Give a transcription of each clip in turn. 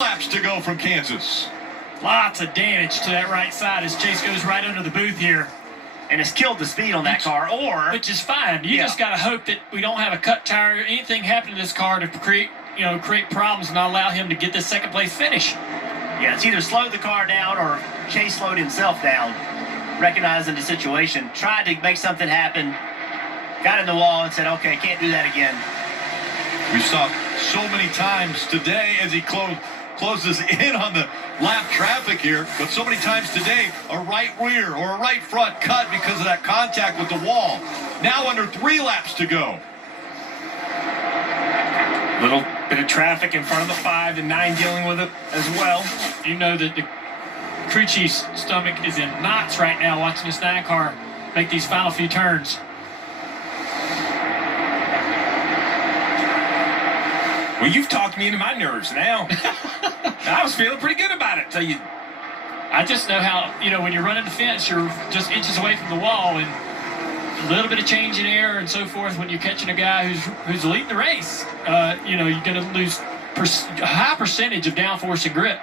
Laps to go from Kansas. Lots of damage to that right side as Chase goes right under the booth here. And it's killed the speed on that car, which is fine. You just got to hope that we don't have a cut tire or anything happen to this car to create problems and not allow him to get this second place finish. Yeah, it's either slowed the car down or Chase slowed himself down, recognizing the situation, tried to make something happen, got in the wall and said, okay, can't do that again. We saw so many times today as he closes in on the lap traffic here, but so many times today, a right rear or a right front cut because of that contact with the wall. Now under 3 laps to go. Little bit of traffic in front of the 5, the 9 dealing with it as well. You know that the crew chief's stomach is in knots right now watching this 9 car make these final few turns. Well, you've talked me into my nerves now. I was feeling pretty good about it. I just know how, when you're running the fence, you're just inches away from the wall, and a little bit of change in air and so forth when you're catching a guy who's leading the race. You're going to lose a high percentage of downforce and grip.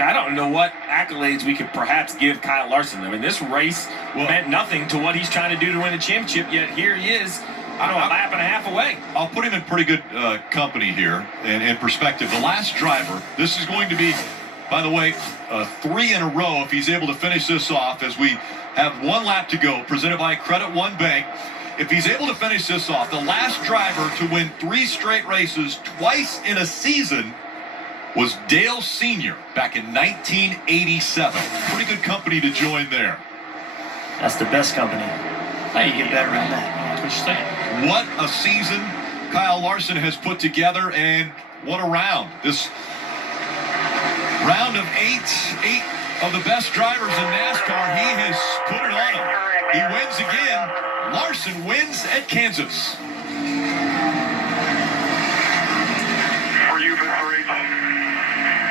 I don't know what accolades we could perhaps give Kyle Larson. I mean, this race meant nothing to what he's trying to do to win the championship, yet here he is. A lap and a half away. I'll put him in pretty good company here and perspective. The last driver, this is going to be, by the way, 3 in a row if he's able to finish this off as we have 1 lap to go, presented by Credit One Bank. If he's able to finish this off, the last driver to win 3 straight races twice in a season was Dale Sr. back in 1987. Pretty good company to join there. That's the best company. How you get better than that? That's what you're saying. What a season Kyle Larson has put together, and what a round. This round of 8 of the best drivers in NASCAR, he has put it on him. He wins again. Larson wins at Kansas. For you, Mr. H.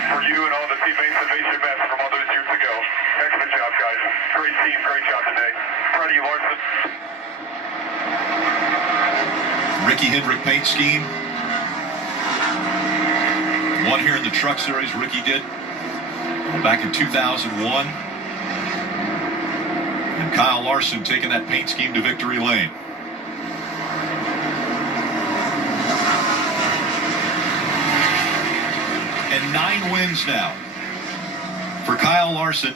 For you and all the teammates that made you best from all those years ago. Excellent job, guys. Great team, great job today. Proud of you, Larson. Ricky Hendrick paint scheme. One here in the Truck Series, Ricky did back in 2001. And Kyle Larson taking that paint scheme to victory lane. And 9 wins now for Kyle Larson.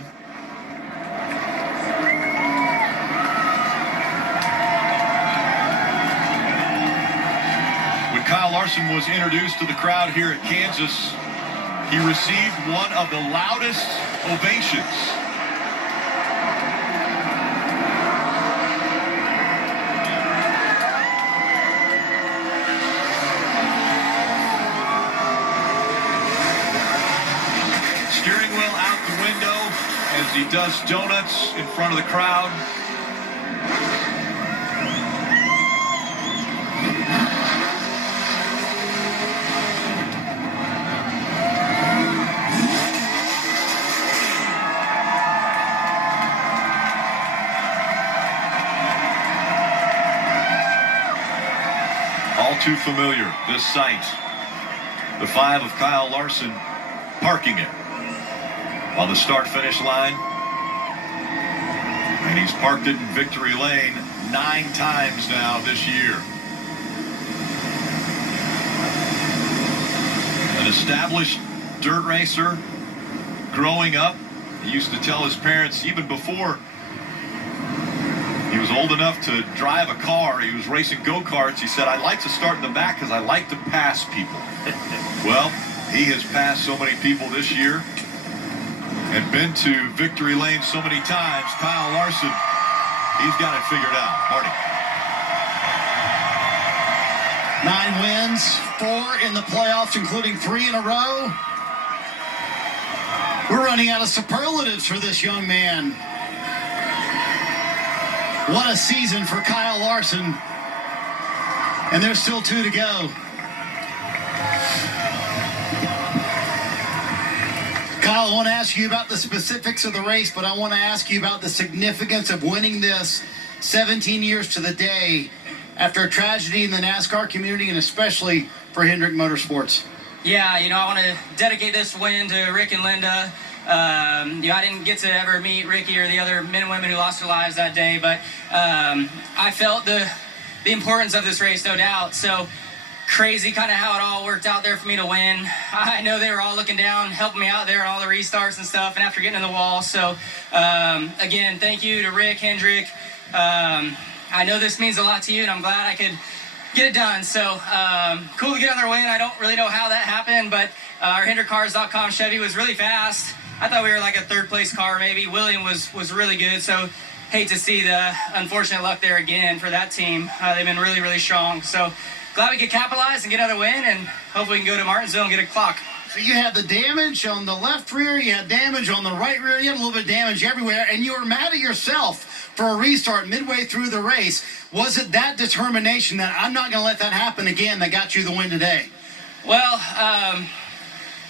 Kyle Larson was introduced to the crowd here at Kansas. He received one of the loudest ovations. Steering wheel out the window as he does donuts in front of the crowd. All too familiar, this sight. The 5 of Kyle Larson parking it on the start-finish line. And he's parked it in victory lane 9 times now this year. An established dirt racer growing up. He used to tell his parents even before he was old enough to drive a car, he was racing go-karts. He said, I like to start in the back because I like to pass people. Well, he has passed so many people this year and been to victory lane so many times. Kyle Larson, he's got it figured out. Hardy. 9 wins, 4 in the playoffs, including 3 in a row. We're running out of superlatives for this young man. What a season for Kyle Larson. And there's still 2 to go. Kyle, I want to ask you about the specifics of the race, but I want to ask you about the significance of winning this 17 years to the day after a tragedy in the NASCAR community and especially for Hendrick Motorsports. Yeah, I want to dedicate this win to Rick and Linda. I didn't get to ever meet Ricky or the other men and women who lost their lives that day, but I felt the importance of this race, no doubt. So crazy kind of how it all worked out there for me to win. I know they were all looking down, helping me out there on all the restarts and stuff, and after getting in the wall. So again, thank you to Rick, Hendrick. I know this means a lot to you, and I'm glad I could get it done. So cool to get another win. I don't really know how that happened, but our HendrickCars.com Chevy was really fast. I thought we were like a third-place car maybe. William was really good, so hate to see the unfortunate luck there again for that team. They've been really, really strong. So glad we could capitalize and get another win, and hopefully we can go to Martinsville and get a clock. So you had the damage on the left rear, you had damage on the right rear, you had a little bit of damage everywhere, and you were mad at yourself for a restart midway through the race. Was it that determination that I'm not going to let that happen again that got you the win today? Well,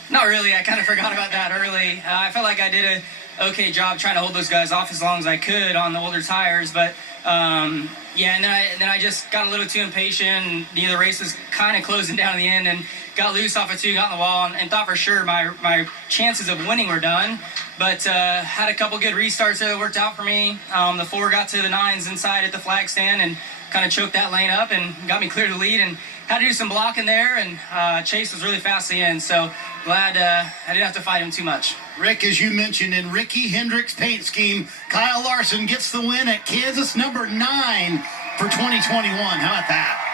not really. I kind of forgot about that early. I felt like I did a okay job trying to hold those guys off as long as I could on the older tires, but yeah, and then I just got a little too impatient. The race was kind of closing down at the end, and got loose off of 2, got in the wall, and thought for sure my chances of winning were done. But had a couple good restarts there that worked out for me. The 4 got to the 9s inside at the flag stand and kind of choked that lane up and got me clear to lead, and had to do some blocking there, and Chase was really fast at the end, so glad I didn't have to fight him too much. Rick, as you mentioned, in Ricky Hendrick's paint scheme, Kyle Larson gets the win at Kansas number 9 for 2021. How about that?